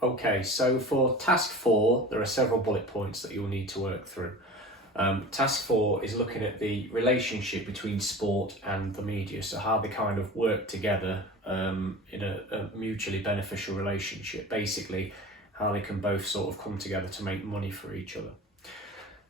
Okay, so for task 4, there are several bullet points that you'll need to work through. Task 4 is looking at the relationship between sport and the media, so how they kind of work together in a mutually beneficial relationship, basically how they can both sort of come together to make money for each other.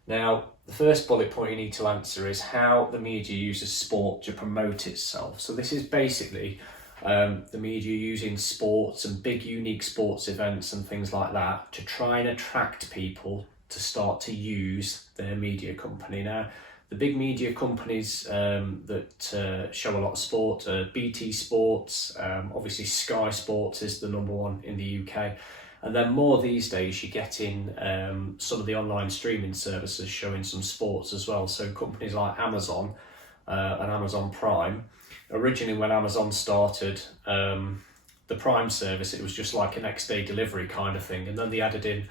Now, the first bullet point you need to answer is how the media uses sport to promote itself. So this is basically the media using sports and big unique sports events and things like that to try and attract people to start to use their media company. Now, the big media companies that show a lot of sport are BT Sports, obviously Sky Sports is the number one in the UK. And then more these days, you're getting some of the online streaming services showing some sports as well. So companies like Amazon and Amazon Prime. Originally, when Amazon started the Prime service, it was just like a next day delivery kind of thing. And then they added in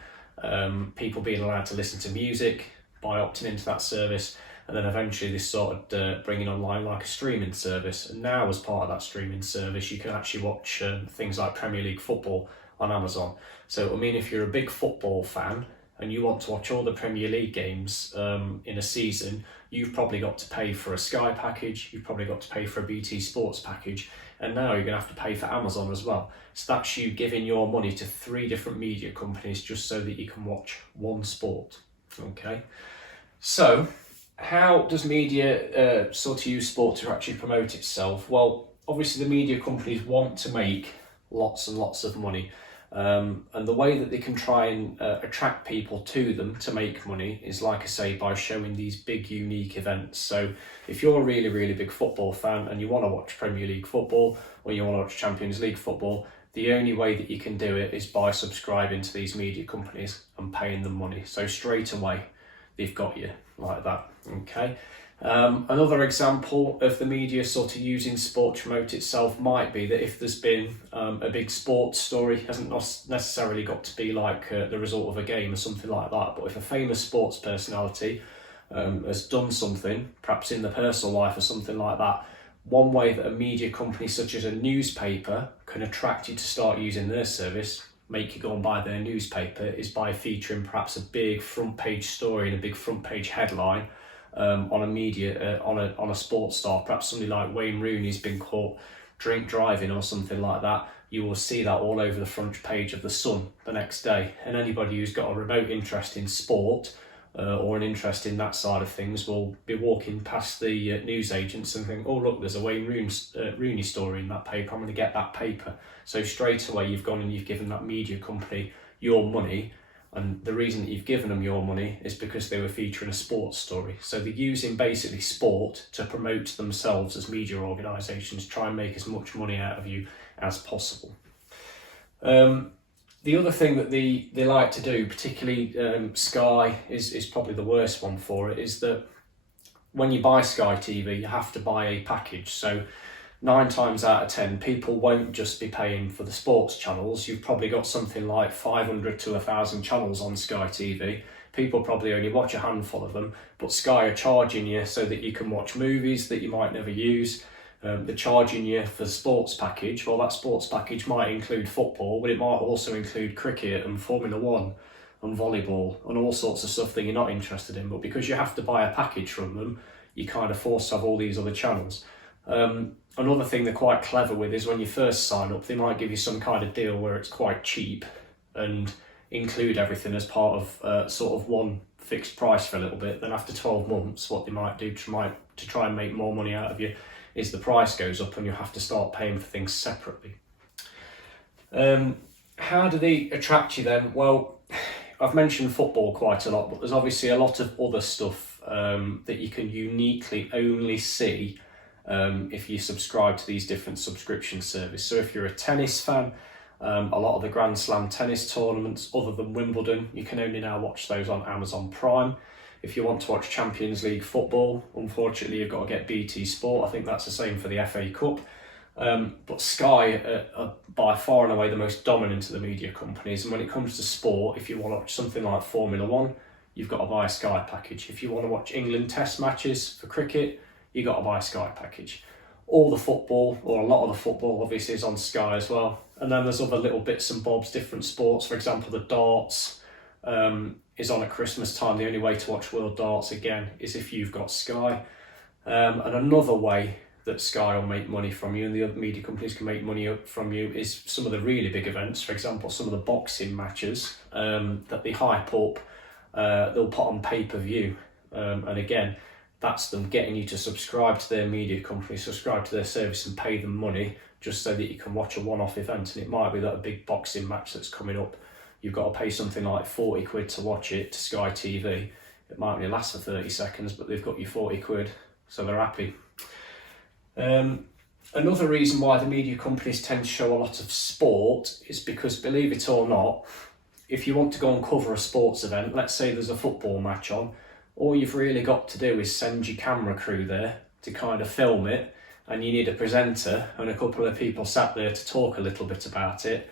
people being allowed to listen to music by opting into that service. And then eventually they started bringing online like a streaming service. And now as part of that streaming service, you can actually watch things like Premier League football on Amazon. So I mean, if you're a big football fan and you want to watch all the Premier League games in a season, you've probably got to pay for a Sky package, you've probably got to pay for a BT Sports package, and now you're going to have to pay for Amazon as well. So that's you giving your money to 3 different media companies just so that you can watch one sport. Okay, so how does media sort of use sport to actually promote itself? Well, obviously the media companies want to make lots and lots of money. And the way that they can try and attract people to them to make money is, like I say, by showing these big unique events. So if you're a really, really big football fan and you want to watch Premier League football or you want to watch Champions League football, the only way that you can do it is by subscribing to these media companies and paying them money. So straight away, they've got you like that, okay? Another example of the media sort of using sport to promote itself might be that if there's been a big sports story, hasn't necessarily got to be like the result of a game or something like that, but if a famous sports personality has done something, perhaps in the personal life or something like that, one way that a media company such as a newspaper can attract you to start using their service, make you go and buy their newspaper, is by featuring perhaps a big front page story and a big front page headline on a sports star, perhaps somebody like Wayne Rooney's been caught drink driving or something like that. You will see that all over the front page of the Sun the next day. And anybody who's got a remote interest in sport or an interest in that side of things will be walking past the news agents and think, oh look, there's a Wayne Rooney story in that paper, I'm going to get that paper. So straight away you've gone and you've given that media company your money. And the reason that you've given them your money is because they were featuring a sports story. So they're using basically sport to promote themselves as media organisations, try and make as much money out of you as possible. The other thing that they like to do, particularly Sky is probably the worst one for it, is that when you buy Sky TV, you have to buy a package. So 9 times out of 10, people won't just be paying for the sports channels. You've probably got something like 500 to 1,000 channels on Sky TV. People probably only watch a handful of them, but Sky are charging you so that you can watch movies that you might never use. They're charging you for the sports package. Well, that sports package might include football, but it might also include cricket and Formula One and volleyball and all sorts of stuff that you're not interested in. But because you have to buy a package from them, you kind of forced to have all these other channels. Another thing they're quite clever with is when you first sign up, they might give you some kind of deal where it's quite cheap and include everything as part of sort of one fixed price for a little bit. Then after 12 months, what they might do to try and make more money out of you is the price goes up and you have to start paying for things separately. How do they attract you then? Well, I've mentioned football quite a lot, but there's obviously a lot of other stuff that you can uniquely only see if you subscribe to these different subscription services. So if you're a tennis fan, a lot of the Grand Slam tennis tournaments, other than Wimbledon, you can only now watch those on Amazon Prime. If you want to watch Champions League football, unfortunately you've got to get BT Sport. I think that's the same for the FA Cup. But Sky are by far and away the most dominant of the media companies. And when it comes to sport, if you want to watch something like Formula One, you've got to buy a Sky package. If you want to watch England Test matches for cricket, you've got to buy a Sky package. all the football, or a lot of the football obviously, is on Sky as well. And then there's other little bits and bobs, different sports. For example, the darts is on at Christmas time. The only way to watch World Darts again is if you've got Sky. And another way that Sky will make money from you and the other media companies can make money from you is some of the really big events. For example, some of the boxing matches that they hype up, they'll put on pay-per-view. And again, that's them getting you to subscribe to their media company, subscribe to their service and pay them money just so that you can watch a one-off event. And it might be that a big boxing match that's coming up, you've got to pay something like 40 quid to watch it to Sky TV. It might only last for 30 seconds, but they've got you 40 quid, so they're happy. Another reason why the media companies tend to show a lot of sport is because, believe it or not, if you want to go and cover a sports event, let's say there's a football match on, all you've really got to do is send your camera crew there to kind of film it, and you need a presenter and a couple of people sat there to talk a little bit about it,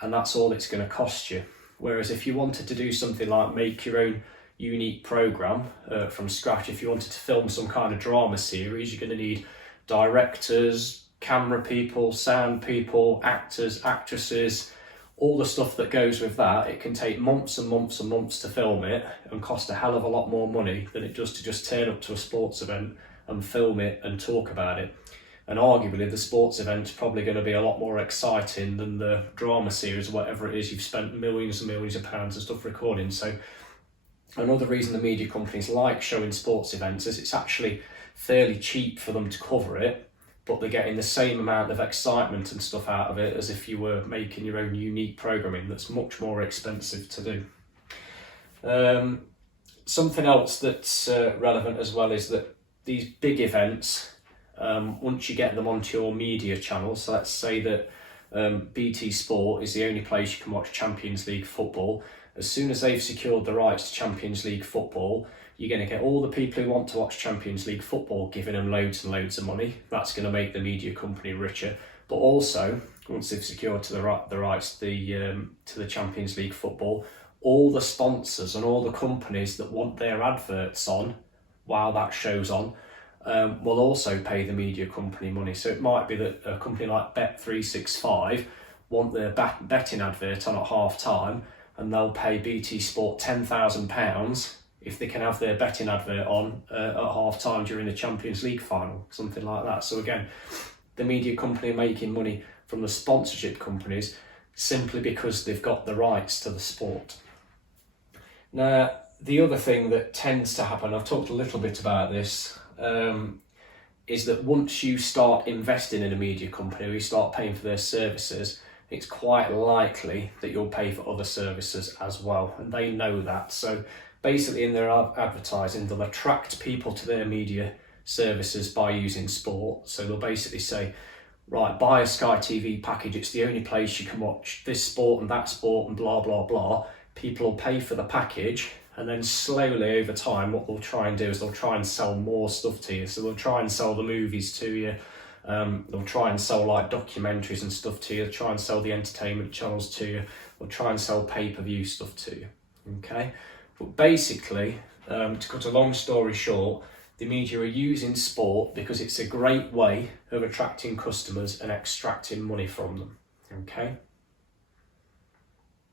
and that's all it's going to cost you. Whereas if you wanted to do something like make your own unique programme from scratch, if you wanted to film some kind of drama series, you're going to need directors, camera people, sound people, actors, actresses, all the stuff that goes with that. It can take months and months and months to film it and cost a hell of a lot more money than it does to just turn up to a sports event and film it and talk about it. And arguably the sports event's probably going to be a lot more exciting than the drama series, whatever it is you've spent millions and millions of pounds and stuff recording. So another reason the media companies like showing sports events is it's actually fairly cheap for them to cover it, but they're getting the same amount of excitement and stuff out of it as if you were making your own unique programming that's much more expensive to do. Something else that's relevant as well is that these big events, once you get them onto your media channels, so let's say that BT Sport is the only place you can watch Champions League football. As soon as they've secured the rights to Champions League football, you're going to get all the people who want to watch Champions League football giving them loads and loads of money. That's going to make the media company richer. But also, once they've secured the rights to the Champions League football, all the sponsors and all the companies that want their adverts on while that show's on will also pay the media company money. So it might be that a company like Bet365 want their betting advert on at half time, and they'll pay BT Sport £10,000 if they can have their betting advert on at half time during the Champions League final, something like that. So again, the media company are making money from the sponsorship companies simply because they've got the rights to the sport. Now, the other thing that tends to happen, I've talked a little bit about this, is that once you start investing in a media company or you start paying for their services, it's quite likely that you'll pay for other services as well, and they know that. So basically in their advertising, they'll attract people to their media services by using sport. So they'll basically say, right, buy a Sky TV package, it's the only place you can watch this sport and that sport and blah, blah, blah. People will pay for the package, and then slowly over time, what they'll try and do is they'll try and sell more stuff to you. So they'll try and sell the movies to you. They'll try and sell like documentaries and stuff to you. They'll try and sell the entertainment channels to you. They'll try and sell pay-per-view stuff to you. Okay? But basically, to cut a long story short, the media are using sport because it's a great way of attracting customers and extracting money from them. Okay?